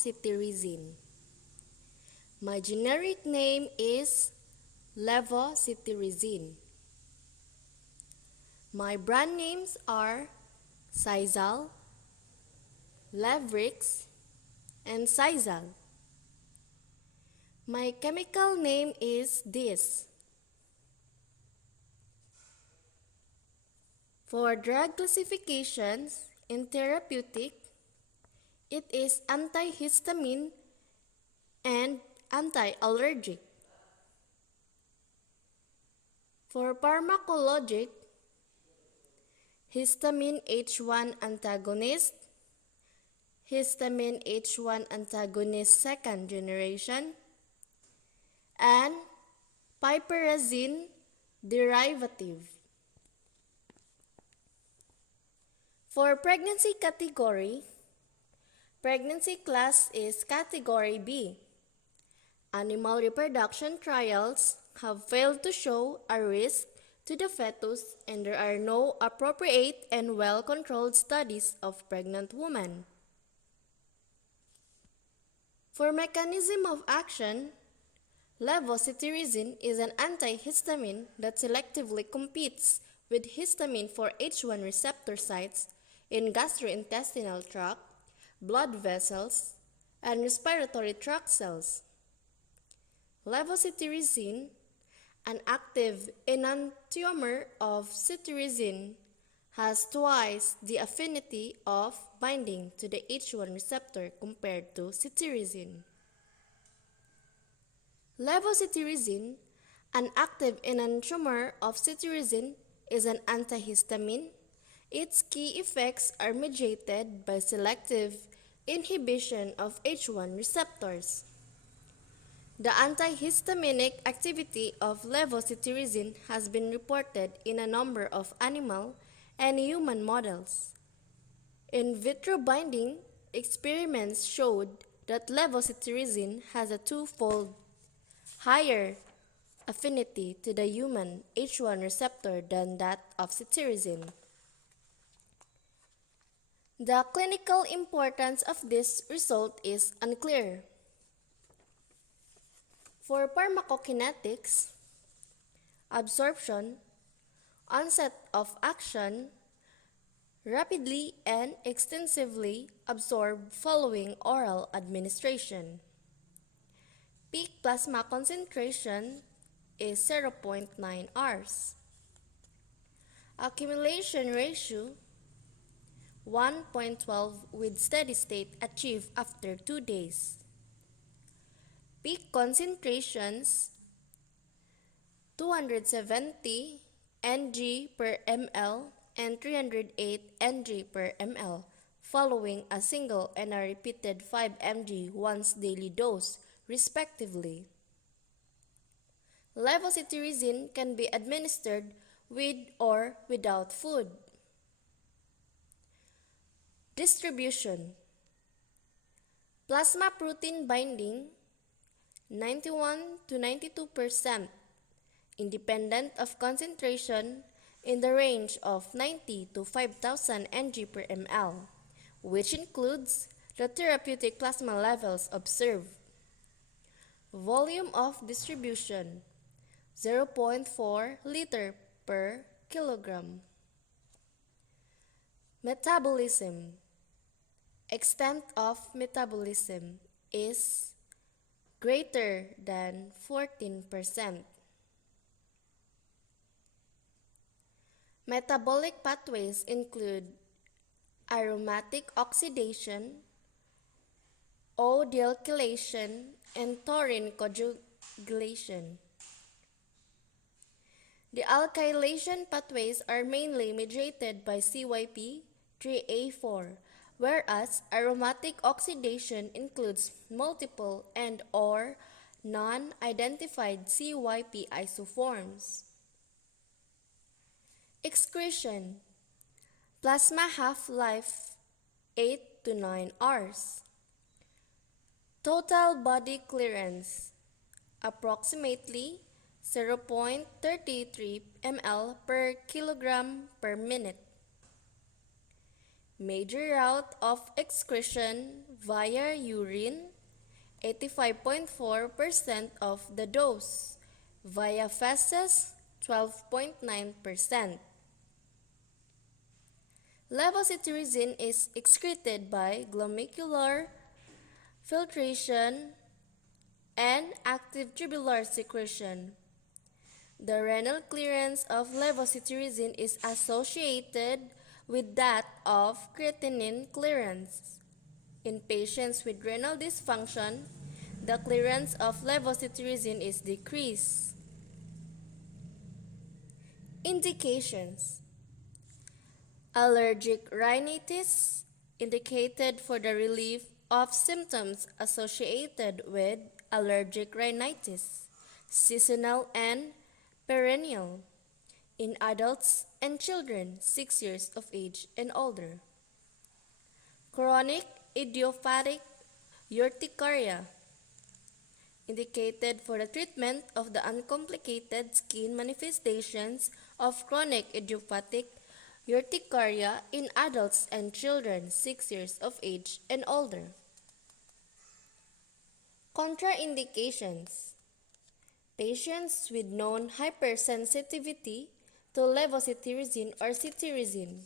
LEVOCETIRIZINE. My generic name is LEVOCETIRIZINE. My brand names are Cizal, Levrix, and Cizal. My chemical name is this. For drug classifications in therapeutic, it is antihistamine and anti-allergic. For pharmacologic, histamine H1 antagonist, histamine H1 antagonist second generation, and piperazine derivative. For pregnancy category, pregnancy class is category B. Animal reproduction trials have failed to show a risk to the fetus, and there are no appropriate and well-controlled studies of pregnant women. For mechanism of action, levocetirizine is an antihistamine that selectively competes with histamine for H1 receptor sites in gastrointestinal tract, blood vessels, and respiratory tract cells. Levocetirizine, an active enantiomer of cetirizine, has twice the affinity of binding to the H1 receptor compared to cetirizine. Levocetirizine, an active enantiomer of cetirizine, is an antihistamine. Its key effects are mediated by selective inhibition of H1 receptors. The antihistaminic activity of levocetirizine has been reported in a number of animal and human models. In vitro binding experiments showed that levocetirizine has a twofold higher affinity to the human H1 receptor than that of cetirizine. The clinical importance of this result is unclear. For pharmacokinetics, absorption, onset of action, rapidly and extensively absorbed following oral administration. Peak plasma concentration is 0.9 hours. Accumulation ratio 1.12 with steady state achieved after 2 days. Peak concentrations 270 ng per ml and 308 ng per ml following a single and a repeated 5 mg once daily dose, respectively. Levocetirizine can be administered with or without food. Distribution. Plasma protein binding 91 to 92%, independent of concentration in the range of 90 to 5,000 ng per ml, which includes the therapeutic plasma levels observed. Volume of distribution 0.4 liter per kilogram. Metabolism. Extent of metabolism is greater than 14%. Metabolic pathways include aromatic oxidation, O-dealkylation, and taurine coagulation. The alkylation pathways are mainly mediated by CYP3A4, whereas aromatic oxidation includes multiple and/or non-identified CYP isoforms. Excretion. Plasma half-life 8 to 9 hours. Total body clearance approximately 0.33 ml per kilogram per minute. Major route of excretion via urine, 85.4% of the dose. Via feces, 12.9%. Levocetirizine is excreted by glomerular filtration and active tubular secretion. The renal clearance of levocetirizine is associated with that of creatinine clearance. In patients with renal dysfunction, the clearance of levocetirizine is decreased. Indications: allergic rhinitis, indicated for the relief of symptoms associated with allergic rhinitis, seasonal and perennial, in adults and children 6 years of age and older. Chronic idiopathic urticaria, indicated for the treatment of the uncomplicated skin manifestations of chronic idiopathic urticaria in adults and children 6 years of age and older. Contraindications: patients with known hypersensitivity to levocetirizine or cetirizine.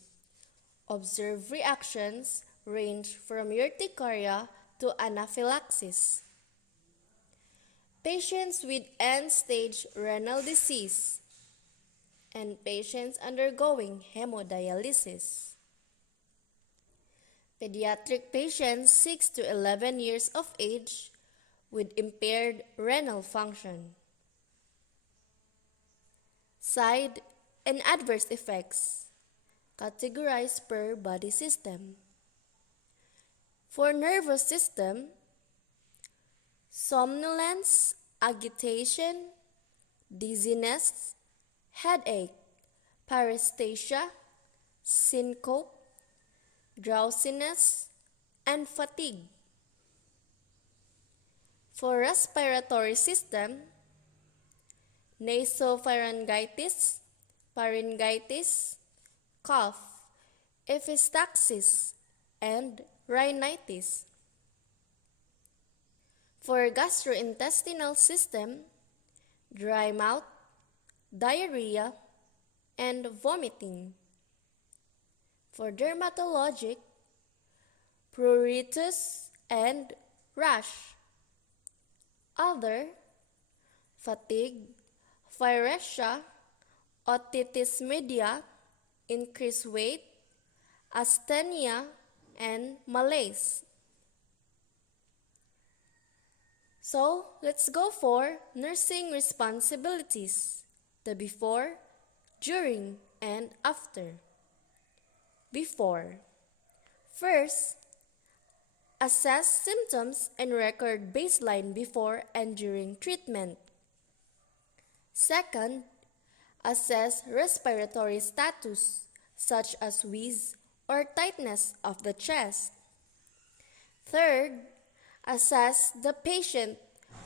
Observed reactions range from urticaria to anaphylaxis. Patients with end-stage renal disease and patients undergoing hemodialysis. Pediatric patients 6 to 11 years of age with impaired renal function. Side and adverse effects, categorized per body system. For nervous system, somnolence, agitation, dizziness, headache, paresthesia, syncope, drowsiness, and fatigue. For respiratory system, nasopharyngitis, pharyngitis, cough, epistaxis, and rhinitis. For gastrointestinal system, dry mouth, diarrhea, and vomiting. For dermatologic, pruritus and rash. Other, fatigue, pyrexia, otitis media, increased weight, asthenia, and malaise. So, let's go for nursing responsibilities, the before, during, and after. Before. First, assess symptoms and record baseline before and during treatment. Second, assess respiratory status, such as wheeze or tightness of the chest. Third, assess the patient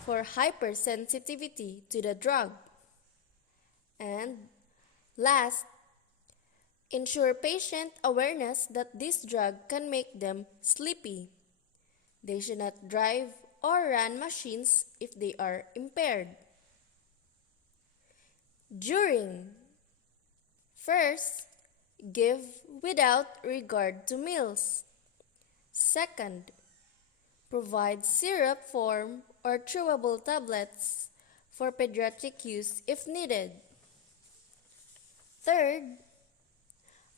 for hypersensitivity to the drug. And last, ensure patient awareness that this drug can make them sleepy. They should not drive or run machines if they are impaired. During. First, give without regard to meals. Second, provide syrup form or chewable tablets for pediatric use if needed. Third,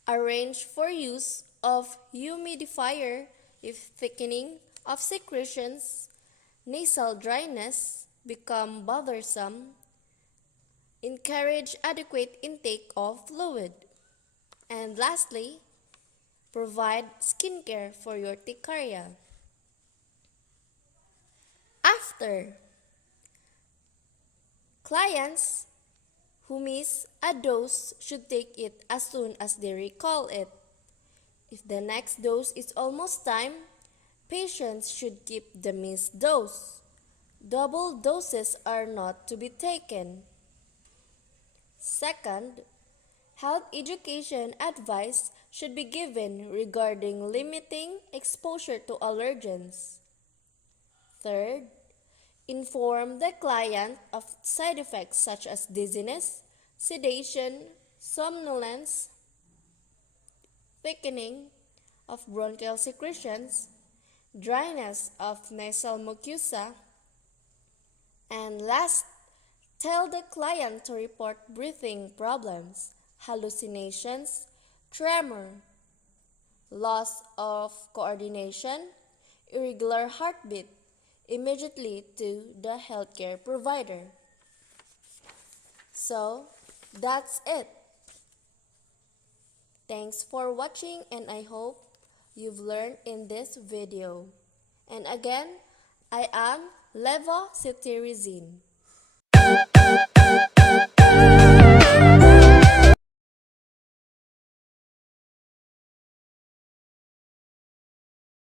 arrange for use of humidifier if thickening of secretions, nasal dryness become bothersome. Encourage adequate intake of fluid. And lastly, provide skincare for urticaria. After. Clients who miss a dose should take it as soon as they recall it. If the next dose is almost time, patients should keep the missed dose. Double doses are not to be taken. Second, Health education advice should be given regarding limiting exposure to allergens. Third, inform the client of side effects such as dizziness, sedation, somnolence, thickening of bronchial secretions, dryness of nasal mucosa, and last, tell the client to report breathing problems, hallucinations, tremor, loss of coordination, irregular heartbeat immediately to the healthcare provider. So, that's it. Thanks for watching, and I hope you've learned in this video. And again, I am LEVOCETIRIZINE.